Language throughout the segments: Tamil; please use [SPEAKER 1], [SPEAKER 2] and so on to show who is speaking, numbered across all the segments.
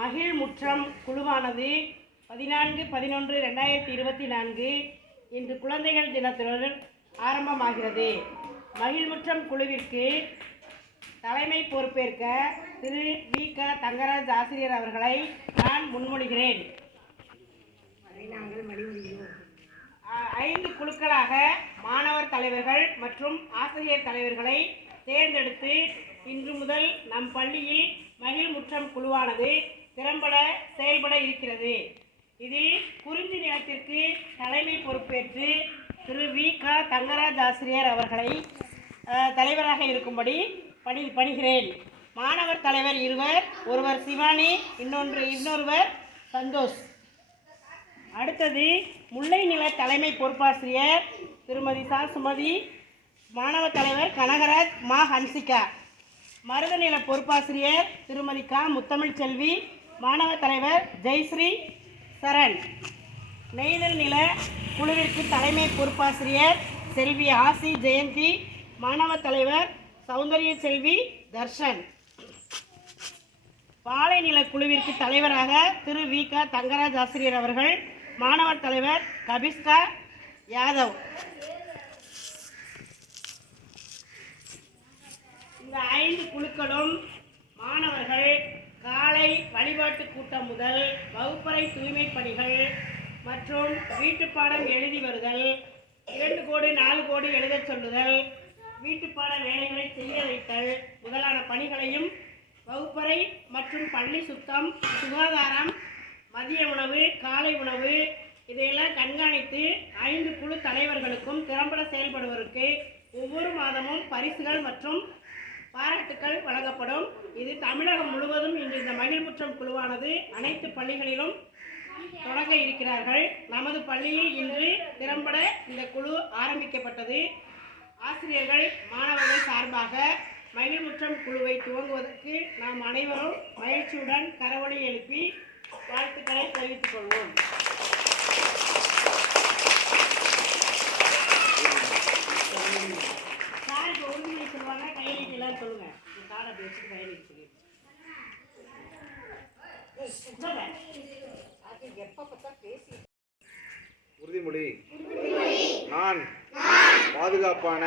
[SPEAKER 1] மகிழ் முற்றம் குழுவானது. பதினான்கு பதினொன்று ரெண்டாயிரத்தி இருபத்தி நான்கு இன்று குழந்தைகள் தினத்துடன் ஆரம்பமாகிறது. மகிழ்முற்றம் குழுவிற்கு தலைமை பொறுப்பேற்க திரு வி. க. தங்கராஜ் ஆசிரியர் அவர்களை நான் முன்மொழிகிறேன். ஐந்து குழுக்களாக மாணவர் தலைவர்கள் மற்றும் ஆசிரியர் தலைவர்களை தேர்ந்தெடுத்து இன்று முதல் நம் பள்ளியில் மகிழ்முற்றம் குழுவானது. திறம்பட செயல்பட இருக்கிறது. இதில் குறிஞ்சி நிலத்திற்கு தலைமை பொறுப்பேற்று திரு வி. க. தங்கராஜ் ஆசிரியர் அவர்களை தலைவராக இருக்கும்படி பணி பணிகிறேன். மாணவர் தலைவர் இருவர் ஒருவர் சிவானி இன்னொன்று இன்னொருவர் சந்தோஷ். அடுத்தது முல்லை நில தலைமை பொறுப்பாசிரியர் திருமதி சா. சுமதி மாணவ தலைவர் கனகராஜ் மா. ஹன்சிகா. மருத நில பொறுப்பாசிரியர் திருமதி கா. முத்தமிழ் செல்வி மாணவ தலைவர் ஜெய்ஸ்ரீ சரண். நெய்தல் நில குழுவிற்கு தலைமை பொறுப்பாசிரியர் செல்வி ஆசி ஜெயந்தி மாணவ தலைவர் சௌந்தரிய செல்வி தர்ஷன். பாலை நில குழுவிற்கு தலைவராக திரு வி க தங்கராஜ் ஆசிரியர் அவர்கள் மாணவர் தலைவர் கபிஸ்கா யாதவ். இந்த ஐந்து குழுக்களும் மாணவர்கள் வகுப்பறை வழிபாட்டு கூட்டம் முதல் வகுப்பறை தூய்மை பணிகள் மற்றும் வீட்டுப்பாடம் எழுதி வருதல் இரண்டு கோடி நாலு கோடி எழுதச் சொல்லுதல் வீட்டுப்பாட வேலைகளை செய்ய வைத்தல் முதலான பணிகளையும் வகுப்பறை மற்றும் பள்ளி சுத்தம் சுகாதாரம் மதிய உணவு காலை உணவு இதையெல்லாம் கண்காணித்து ஐந்து குழு தலைவர்களுக்கும் திறம்பட செயல்படுவதற்கு ஒவ்வொரு மாதமும் பரிசுகள் மற்றும் பாராட்டுக்கள் வழங்கப்படும். இது தமிழகம் முழுவதும் இன்று இந்த மகிழ்முற்றம் குழுவானது அனைத்து பள்ளிகளிலும் தொடங்க இருக்கிறார்கள். நமது பள்ளியில் இன்று திறம்பட இந்த குழு ஆரம்பிக்கப்பட்டது. ஆசிரியர்கள் மாணவர்கள் சார்பாக மகிழ்முற்றம் குழுவை துவங்குவதற்கு நாம் அனைவரும் மகிழ்ச்சியுடன் கரவொலி எழுப்பி வாழ்த்துக்களை தெரிவித்துக் கொள்வோம். அப்படி கையெழுத்து சொல்லி
[SPEAKER 2] உறுதிமொழி. நான் பாதுகாப்பான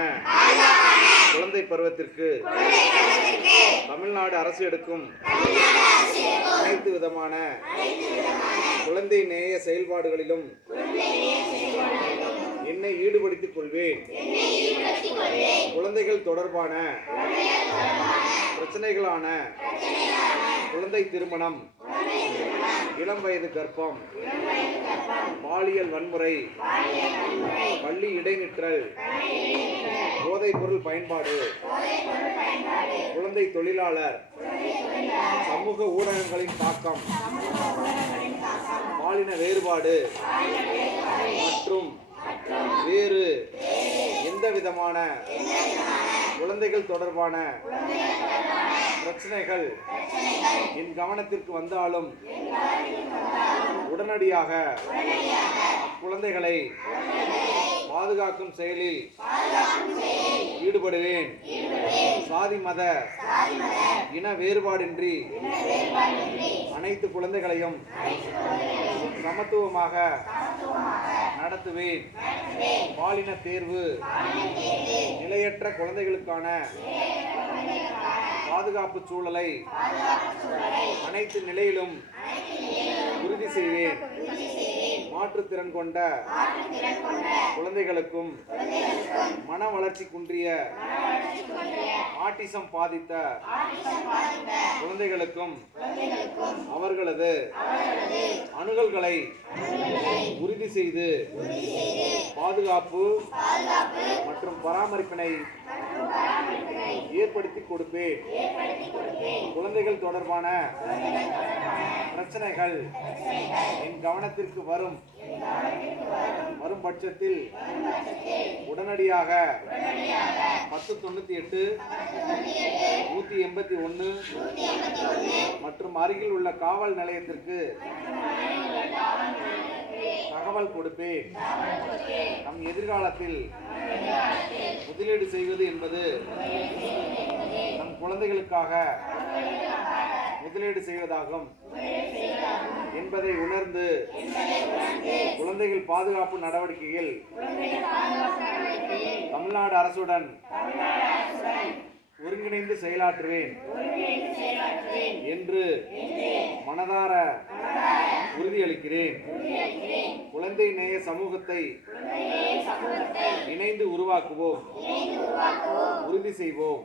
[SPEAKER 2] குழந்தை பருவத்திற்கு தமிழ்நாடு அரசு எடுக்கும் அனைத்து விதமான குழந்தை நேய செயல்பாடுகளிலும் என்னை ஈடுபடுத்திக் கொள்வேன். குழந்தைகள் தொடர்பான பிரச்சனைகளான குழந்தை திருமணம் இளம் வயது கர்ப்பம் பாலியல் வன்முறை பள்ளி இடைநிற்றல் போதைப் பொருள் பயன்பாடு குழந்தை தொழிலாளர் சமூக ஊடகங்களின் தாக்கம் பாலின வேறுபாடு மற்றும் வேறு எந்த விதமான குழந்தைகள் தொடர்பான பிரச்சனைகள் என் கவனத்திற்கு வந்தாலும் உடனடியாக அக்குழந்தைகளை பாதுகாக்கும் செயலில் ஈடுபடுவேன். சாதி மத இன வேறுபாடின்றி அனைத்து குழந்தைகளையும் சமத்துவமாக நடத்துவேன். பாலின தேர்வு நிலையற்ற குழந்தைகளுக்கான பாதுகாப்பு சூழலை அனைத்து நிலையிலும் உறுதி செய்வேன். மாற்றுத்திறன் கொண்ட குழந்தைகளுக்கும் மன வளர்ச்சி குன்றிய ஆட்டிசம் பாதித்த குழந்தைகளுக்கும் அவர்களது அணுகல்களை உறுதி செய்து பாதுகாப்பு மற்றும் பராமரிப்பினை ஏற்படுத்தி கொடுப்பேன். குழந்தைகள் தொடர்பான பிரச்சனைகள் என் கவனத்திற்கு வரும். வரும் பட்சத்தில் உடனடியாக பத்து தொண்ணூற்றி எட்டு நூற்றி எண்பத்தி ஒன்று மற்றும் அருகில் உள்ள காவல் நிலையத்திற்கு தகவல் கொடுப்பேன். நம் எதிர்காலத்தில் முதலீடு செய்வது என்பது நம் குழந்தைகளுக்காக முதலீடு செய்வதாகும். என்பதை உணர்ந்து குழந்தைகள் பாதுகாப்பு நடவடிக்கையில் தமிழ்நாடு அரசுடன் ஒருங்கிணைந்து செயலாற்றுவேன். என்று மனதார உறுதியளிக்கிறேன். குழந்தை நேய சமூகத்தை இணைந்து உருவாக்குவோம். உறுதி செய்வோம்.